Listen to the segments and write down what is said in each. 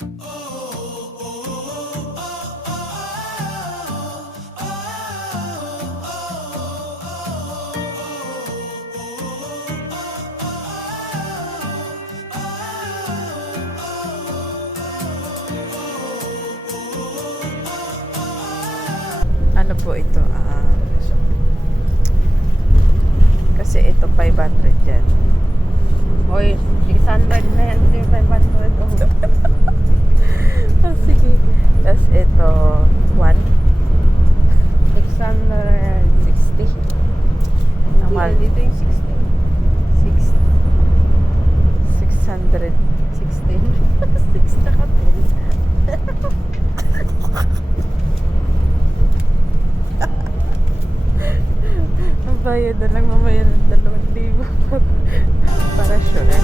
Ano po ito? Kasi ito 500 yan. Oy, 600 na yan, hindi 500. Oh. Sige. Tapos ito 1 660. 60. Normal. Dito yung 60. 600. 16. 6 na ka 10. Ang bayad na lang mamaya ng 2,000 para sure.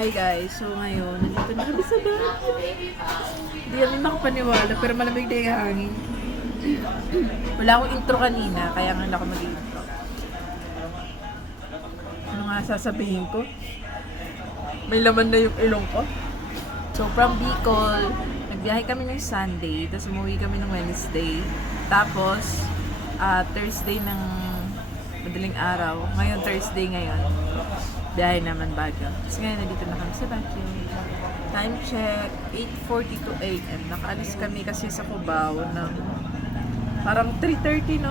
Hi guys, so ngayon, nandito na kami sa bahay. Hindi kami makapaniwala, pero malamig na yung hangin. Wala akong intro kanina, kaya nga ako mag-intro. Ano nga sasabihin ko? May laman na yung ilong ko. So from Bicol, nagbiyahe kami ng Sunday, tapos umuwi kami ng Wednesday. Tapos, Thursday ng madaling araw. Ngayon, Thursday ngayon. Biyahe naman Baguio. Kasi ngayon, nandito na kami sa Baguio. Time check, 8:42 AM. Nakaalis kami kasi sa Cubao ng parang 3:30, no?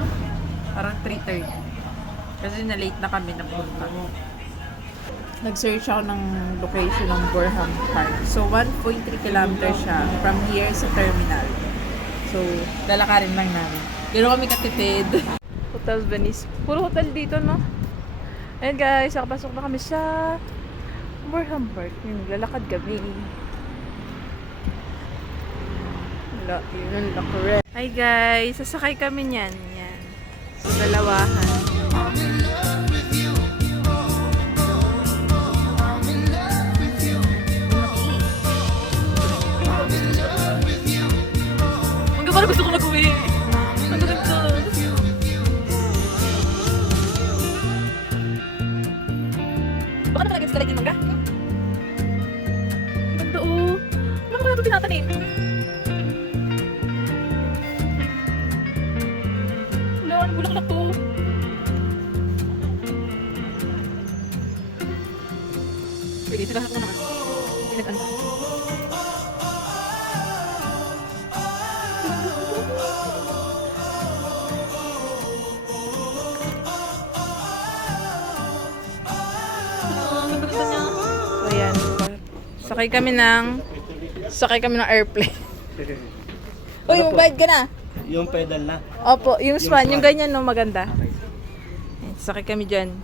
Parang 3:30. Kasi na-late na kami na punta. Nag-search ako ng location ng Burham Park. So, 1.3 kilometers siya from here sa terminal. So, lalakarin lang namin. Pero kami katipid. Hotel Venice. Puro hotel dito, no? Ayan guys, nakapasok na kami sa Burham Park. Yung lalakad kami. Wala, yun ang lakure. Hi guys, sasakay kami niyan. Yan. So, dalawahan. Hanggang parang gusto ko mag-uwi. Ang ganda. Baka naman nag-escalate yung mangga. Ganda oh. Ano kaya ito tinatanim? Wala, ang bulaklak to. Pwede, tagahap na naman. Pinag-ano. So, yan. Sakay kami ng airplane. Uy, Ano po? magbayad ka na. Yung pedal na. Opo, yung swan, swan. yung ganyan no, maganda. Sakay kami dyan.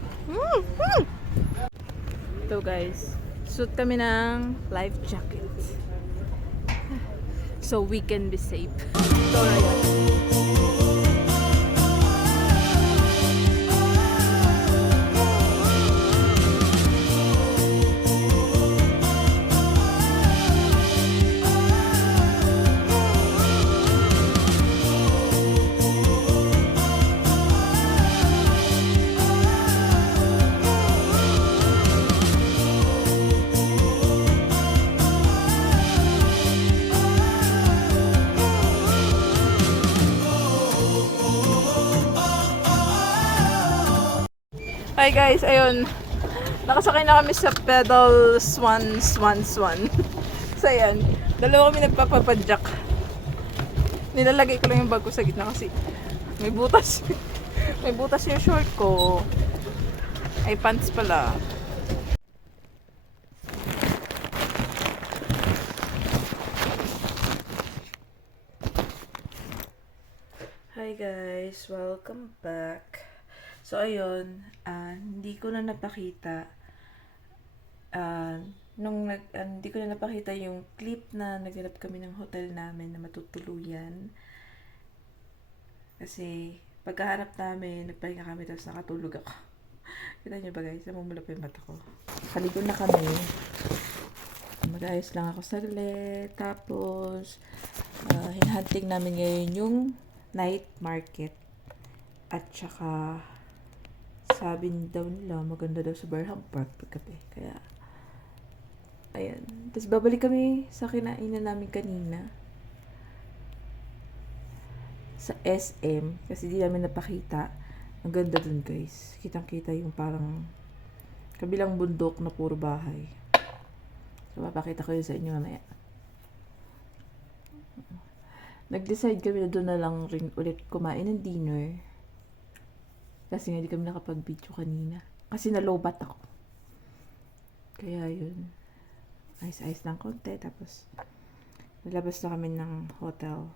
Ito guys, suit kami ng life jacket. So we can be safe. So, ayan. Hi guys, ayun. Nakasakay na kami sa pedal swan. So ayan, dalawa kami nagpapapadyak. Nilalagay ko lang yung bag ko sa gitna kasi may butas. May butas yung short ko. Ay, pants pala. Hi guys, welcome back. So ayun, hindi ko na napakita hindi ko na napakita yung clip na naghanap kami ng hotel namin na matutuluyan. Kasi pagkahanap namin, nagpahinga kami tapos nakatulog ako. Kita niyo ba guys, namumula pa yung mata ko. Kaligo na kami. Mag-ayos lang ako saglit. Tapos, hinahunting namin ngayon yung night market. At saka, sabi daw nila, maganda daw sa Barham Park pagkape. Kaya, ayan. Tapos babalik kami sa kinainan namin kanina. Sa SM. Kasi di namin napakita. Ang ganda dun guys. Kitang-kita yung parang kabilang bundok na puro bahay. So, mapakita ko yun sa inyo mamaya. Nag-decide kami na doon na lang rin ulit kumain ng dinner. Kasi nga di kami nakapag-video kanina. Kasi nalobat ako. Kaya yun. Ayos-ayos lang konti. Tapos, nalabas na kami ng hotel.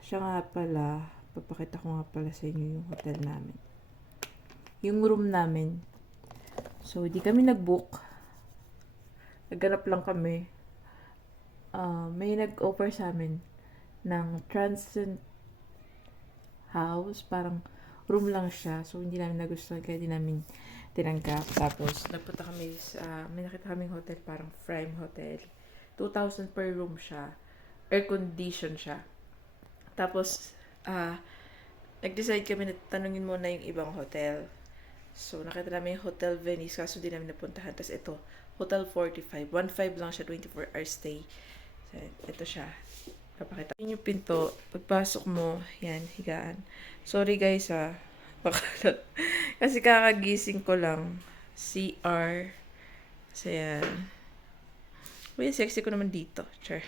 Siya nga pala, papakita ko nga pala sa inyo yung hotel namin. Yung room namin. So, di kami nag-book. Naghanap lang kami. May nag-offer sa amin ng transient house. Parang room lang siya. So, hindi namin nagustuhan. Kaya di namin tinanggap. Tapos, nagpunta kami sa, may nakita kaming hotel. Parang Prime Hotel. 2,000 per room siya. Air condition siya. Tapos, nag-decide kami na tanungin muna yung ibang hotel. So, nakita namin yung Hotel Venice. Kaso di namin napuntahan. Tapos, ito, Hotel 45. 1.5 lang siya. 24 hour stay. So, ito siya. Papakita. Yun yung pinto. Pagpasok mo, yan, higaan. Sorry guys Bakalat. Kasi kakagising ko lang. CR. So, yan. Uy, sexy ko naman dito. Sure.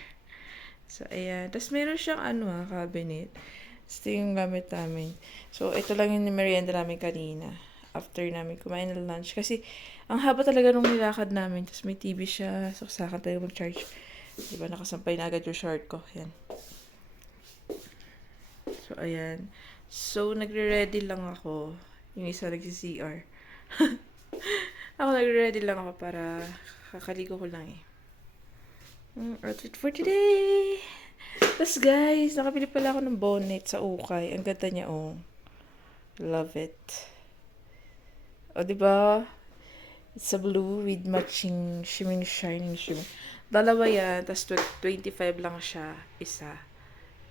So, ayan. Tapos, meron siyang cabinet. Ito yung gamit namin. So, ito lang yung merienda namin kanina. After namin kumain ng lunch. Kasi, ang haba talaga nung nilakad namin. Tapos, may TV siya. So, saka tayo mag-charge. Diba, nakasampay na agad yung short ko. Ayan. So, ayan. So, nagre-ready lang ako. Yung isa nagsi-CR. Ako nagre-ready lang ako para kakaligo ko lang eh. Outfit for today! Tapos guys, nakabili pala ako ng bonnet sa Ukay. Ang ganda niya, oh. Love it. O, diba? It's a blue with matching shimmering, shining, shimmering. Dalawa yan, tapos 25 lang siya, isa.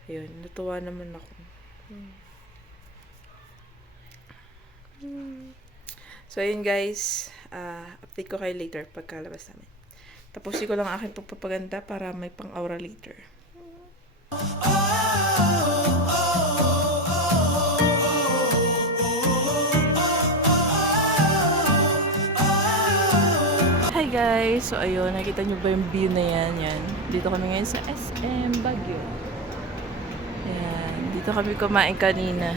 Ayun, natuwa naman ako. So, ayun guys. Update ko kayo later pagkalabas namin. Tapusin ko lang ang aking pagpapaganda para may pang-aura later. Hi guys! So ayun, nakita nyo ba yung view na yan? Yan. Dito kami ngayon sa SM Baguio. Ayan. Dito kami kumain kanina.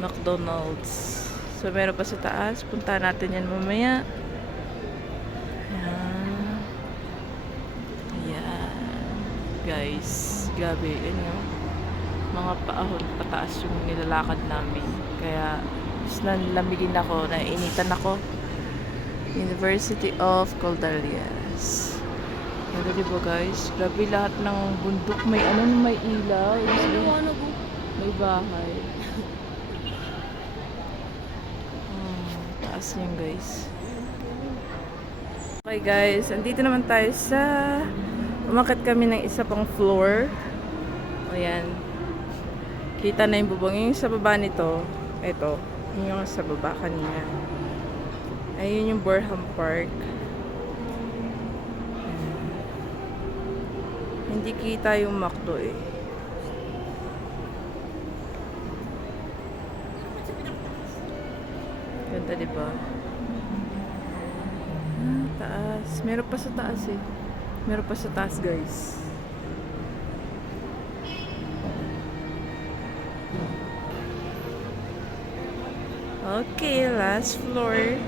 McDonald's. So meron pa sa taas. Punta natin yan mamaya. Ayan. Ayan. Guys. grabe, yun yung mga paahon pataas yung nilalakad namin. Kaya, mas nalamigin ako, nainitan ako. University of Calderias. Ganda diba guys? Grabe lahat ng bundok. May may ilaw. May bahay. Taas niyan guys. Okay guys, andito naman tayo sa umakyat kami ng isa pang floor. O yan. Kita na yung bubong. Yung sa baba nito, ito. Yung sa baba kanina. Ayun yung Burham Park. Hindi kita yung McDo eh. Ganda diba? Taas. Meron pa sa taas eh. Meron pa sa taas guys. Okay, last floor.